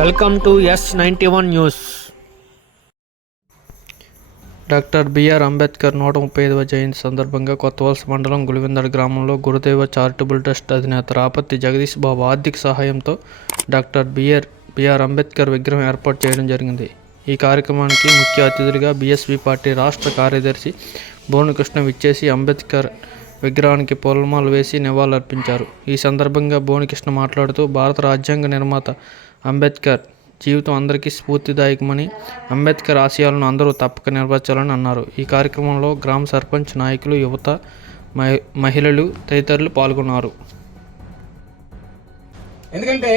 Welcome to S91 news. Doctor BR Ambedkar 135వ జయంతి సందర్భంగా కొత్తవలస మండలం గులివెందడ గ్రామంలో గురుదేవ చారిటబుల్ ట్రస్ట్ అధినేత రాపత్తి జగదీష్ బాబు ఆర్థిక సహాయంతో డాక్టర్ బిఆర్ అంబేద్కర్ విగ్రహం ఏర్పాటు చేయడం జరిగింది. ఈ కార్యక్రమానికి ముఖ్య అతిథులుగా బీఎస్పీ పార్టీ రాష్ట్ర కార్యదర్శి భువనకృష్ణ విచ్చేసి అంబేద్కర్ విగ్రహానికి పూలమాలలు వేసి నివాళులర్పించారు. ఈ సందర్భంగా భువనకృష్ణ మాట్లాడుతూ భారత రాజ్యాంగ నిర్మాత అంబేద్కర్ జీవితం అందరికీ స్ఫూర్తిదాయకమని, అంబేద్కర్ ఆశయాలను అందరూ తప్పక నెరవేర్చాలని అన్నారు. ఈ కార్యక్రమంలో గ్రామ సర్పంచ్, నాయకులు, యువత, మహిళలు తదితరులు పాల్గొన్నారు. ఎందుకంటే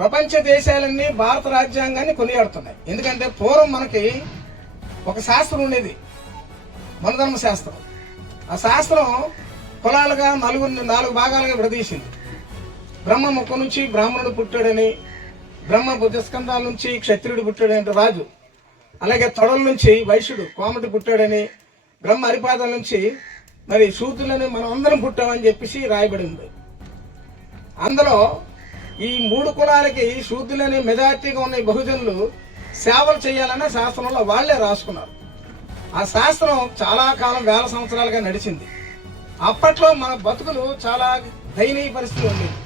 ప్రపంచ దేశాలన్నీ భారత రాజ్యాంగాన్ని కొనియాడుతున్నాయి. ఎందుకంటే పూర్వం మనకి ఒక శాస్త్రం ఉండేది, మనధర్మ శాస్త్రం. ఆ శాస్త్రం కులాలుగా నాలుగు భాగాలుగా విడదీసింది. బ్రహ్మ ముఖ నుంచి బ్రాహ్మణుడు పుట్టాడని, బ్రహ్మ బుద్ధస్కంధాల నుంచి క్షత్రియుడు పుట్టాడని రాజు, అలాగే తొడల నుంచి వైశ్యుడు కోమటి పుట్టాడని, బ్రహ్మ అరిపాదల నుంచి మరి శూద్రులని మనం అందరం పుట్టామని చెప్పేసి రాయబడి ఉంది. అందులో ఈ మూడు కులాలకి శూద్రులని మెజార్టీగా ఉన్న బహుజనులు సేవలు చేయాలనే శాస్త్రంలో వాళ్లే రాసుకున్నారు. ఆ శాస్త్రం చాలా కాలం, వేల సంవత్సరాలుగా నడిచింది. అప్పట్లో మన బతుకులు చాలా దయనీయ పరిస్థితి ఉండేది.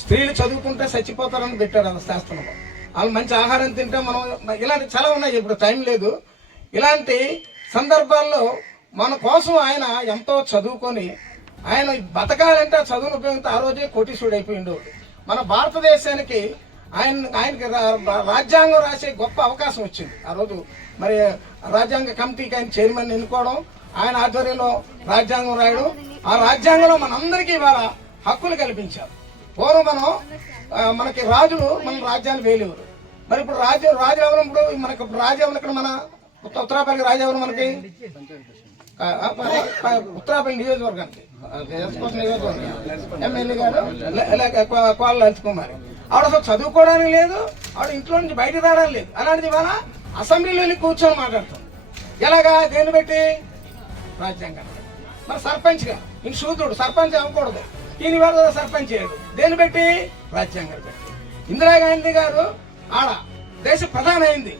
స్త్రీలు చదువుకుంటే చచ్చిపోతారని పెట్టారు ఆ శాస్త్రంలో. వాళ్ళు మంచి ఆహారం తింటే మనం ఇలాంటి చాలా ఉన్నాయి, ఇప్పుడు టైం లేదు. ఇలాంటి సందర్భాల్లో మన కోసం ఆయన ఎంతో చదువుకొని ఆయన బతకాలంటే చదువును ఉపయోగిస్తే ఆ రోజే కోటీశ్వరుడు అయిపోయిండు. మన భారతదేశానికి ఆయనకి రాజ్యాంగం రాసే గొప్ప అవకాశం వచ్చింది. ఆ రోజు మరి రాజ్యాంగ కమిటీకి ఆయన చైర్మన్ ఎన్నుకోవడం, ఆయన ఆధ్వర్యంలో రాజ్యాంగం రాయడం, ఆ రాజ్యాంగంలో మనందరికీ ఇవాళ హక్కులు కల్పించారు. పూర్వం మనకి రాజులు మన రాజ్యాన్ని వేలేవారు. మరి ఇప్పుడు రాజు ఎవరు? ఇప్పుడు మనకి రాజు ఎవరు? ఇక్కడ మన ఉత్తరాపల్లి రాజు ఎవరు? మనకి ఉత్తరాపల్లి నియోజకవర్గానికి ఎమ్మెల్యే గారు కోళ్ళ లలిత్ కుమార్. ఆవిడ అసలు చదువుకోవడానికి లేదు, ఆవిడ ఇంట్లో నుంచి బయటకు రావడానికి లేదు. అలాంటిది ఇవాళ అసెంబ్లీలో వెళ్ళి కూర్చొని మాట్లాడుతుంది. ఎలాగా? దేన్ని బట్టి? రాజ్యాంగాన్ని. మరి సర్పంచ్గా ఈయన శూద్రుడు, సర్పంచ్ అవ్వకూడదు, ఈయన ఇవాళ సర్పంచ్ చేయడు. దేన్ని బట్టి? రాజ్యాంగాన్ని బట్టి. ఇందిరాగాంధీ గారు ఆడ దేశ ప్రధాని అయింది.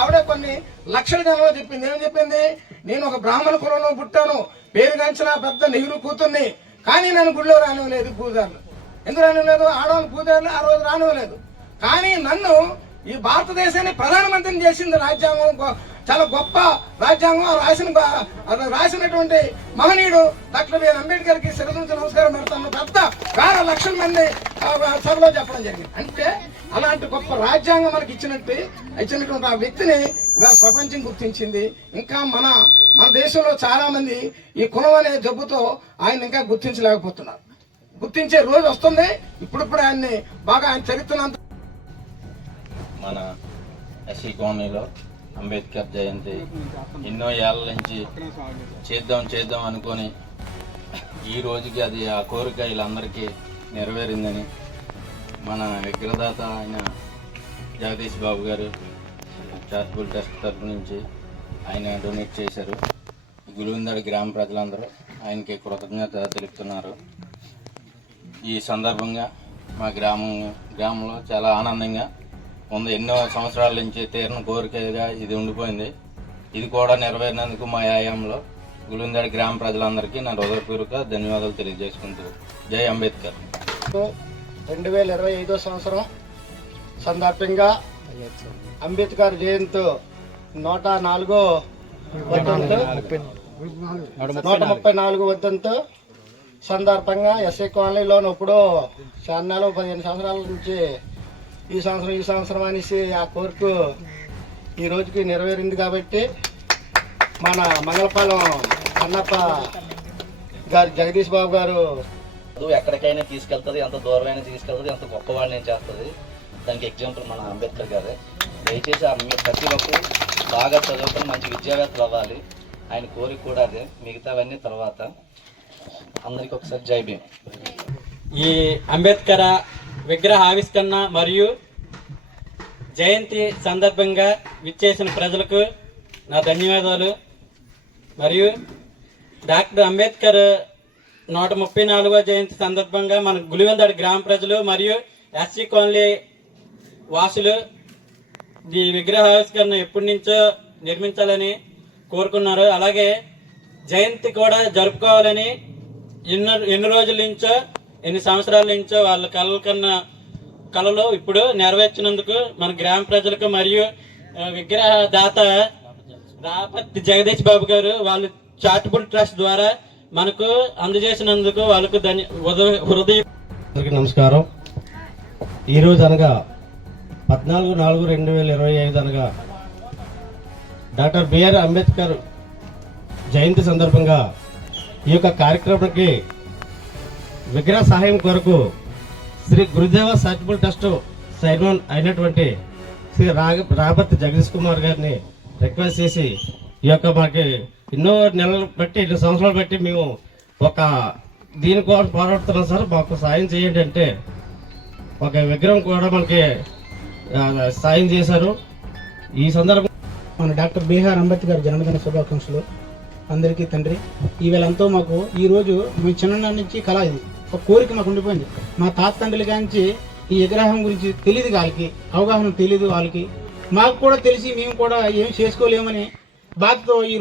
ఆవిడ కొన్ని లక్షల జనంలో చెప్పింది. ఏమని చెప్పింది? నేను ఒక బ్రాహ్మణ కులంలో పుట్టాను, పేరుగాంచిన పెద్ద నెహ్రూ కూతుర్ని, కానీ నన్ను గుడిలో రానివ్వలేదు పూజారులు. ఎందుకు రానివ్వలేదు? ఆడవాళ్ళు పూజారులు ఆ రోజు రానివ్వలేదు. కానీ నన్ను ఈ భారతదేశాన్ని ప్రధానమంత్రిని చేసింది రాజ్యాంగం. చాలా గొప్ప రాజ్యాంగం రాసినటువంటి మహనీయుడు డాక్టర్ బిఆర్ అంబేద్కర్ కి శిరస్సు నమస్కారం పెడతాను పెద్ద వేల లక్షల మంది సభలో చెప్పడం జరిగింది. అంటే అలాంటి గొప్ప రాజ్యాంగం మనకి ఇచ్చినటువంటి ఆ వ్యక్తిని ప్రపంచం గుర్తించింది. ఇంకా మన దేశంలో చాలా మంది ఈ కులం అనే జబ్బుతో ఆయన ఇంకా గుర్తించలేకపోతున్నారు. గుర్తించే రోజు వస్తుంది. ఇప్పుడు ఆయన్ని బాగా ఆయన చరిత్రనంత మన ఎస్సీ కాలనీలో అంబేద్కర్ జయంతి ఎన్నో ఏళ్ళ నుంచి చేద్దాం అనుకొని ఈ రోజుకి అది ఆ కోరిక వీళ్ళందరికీ నెరవేరిందని మన విగ్రహదాత ఆయన జగదీష్ బాబు గారు చారిటబుల్ ట్రస్ట్ తరఫు నుంచి ఆయన డొనేట్ చేశారు. గులివెందడ గ్రామ ప్రజలందరూ ఆయనకి కృతజ్ఞత తెలుపుతున్నారు. ఈ సందర్భంగా మా గ్రామంలో చాలా ఆనందంగా ఉంది. ఎన్నో సంవత్సరాల నుంచి తీరిన కోరికగా ఇది ఉండిపోయింది. ఇది కూడా నెరవేరినందుకు మా ఆయాంలో గులివెందడ గ్రామ ప్రజలందరికీ నా హృదయపూర్వక ధన్యవాదాలు తెలియజేసుకుంటూ జై అంబేద్కర్. 2025 సంవత్సరం సందర్భంగా అంబేద్కర్ జయంతి 134 వర్ధంతి సందర్భంగా ఎస్ఐ కాలనీలోని ఇప్పుడు చాన్నాళ్ళు 15 సంవత్సరాల నుంచి ఈ సంవత్సరం అనేసి ఆ కోరిక ఈ రోజుకి నెరవేరింది. కాబట్టి మన మంగళపాలెం అన్నప్ప గారు జగదీష్ బాబు గారు ఎక్కడికైనా తీసుకెళ్తుంది, ఎంత దూరమైనా తీసుకెళ్తుంది, ఎంత గొప్పవాడిని చేస్తుంది. దానికి ఎగ్జాంపుల్ మన అంబేద్కర్ గారే. దయచేసి ప్రతి ఒక్కరు బాగా చదువుకుని మంచి విద్యావేత్తలు అవ్వాలి. ఆయన కోరిక కూడా అదే. మిగతావన్నీ తర్వాత. అందరికీ ఒకసారి జై భీమ్. ఈ అంబేద్కర్ విగ్రహ ఆవిష్కరణ మరియు జయంతి సందర్భంగా విచ్చేసిన ప్రజలకు నా ధన్యవాదాలు. మరియు డాక్టర్ అంబేద్కర్ 134వ జయంతి సందర్భంగా మన గులివెందడ గ్రామ ప్రజలు మరియు ఎస్సీ కాలనీ వాసులు ఈ విగ్రహావిష్కరణ ఎప్పటి నుంచో నిర్మించాలని కోరుకున్నారు. అలాగే జయంతి కూడా జరుపుకోవాలని ఎన్ని రోజుల నుంచో, ఎన్ని సంవత్సరాల నుంచో వాళ్ళ కళలు ఇప్పుడు నెరవేర్చినందుకు మన గ్రామ ప్రజలకు మరియు విగ్రహ దాత రాపత్తి జగదీష్ బాబు గారు వాళ్ళు చారిటబుల్ ట్రస్ట్ ద్వారా మనకు అందజేసినందుకు వాళ్ళకు హృదయ నమస్కారం. ఈరోజు అనగా 14/4/2025 అనగా డాక్టర్ బిఆర్ అంబేద్కర్ జయంతి సందర్భంగా ఈ యొక్క కార్యక్రమానికి విగ్రహ సహాయం కొరకు శ్రీ గురుదేవ చారిటబుల్ ట్రస్ట్ చైర్మన్ అయినటువంటి శ్రీ రాపత్తి జగదీష్ కుమార్ గారిని రిక్వెస్ట్ చేసి ఈ యొక్క మనకి ఎన్నో నెలలు బట్టి 2 సంవత్సరాలు బట్టి మేము ఒక దీనికోసం పోరాడుతున్నాం సార్, మాకు సాయం చేయండి అంటే ఒక విగ్రహం కూడా మనకి సాయం చేశారు. ఈ సందర్భం మన డాక్టర్ బిఆర్ అంబేద్కర్ జన్మదిన శుభాకాంక్షలు అందరికీ. తండ్రి ఈవేళంతో మాకు ఈరోజు మేము చిన్ననాటి నుంచి కళ, ఇది ఒక కోరిక మాకు ఉండిపోయింది. మా తాత తండ్రుల కాంచి ఈ విగ్రహం గురించి తెలియదు, వాళ్ళకి అవగాహన తెలియదు, వాళ్ళకి మాకు కూడా తెలిసి మేము కూడా ఏం చేసుకోలేమని బాధతో ఈ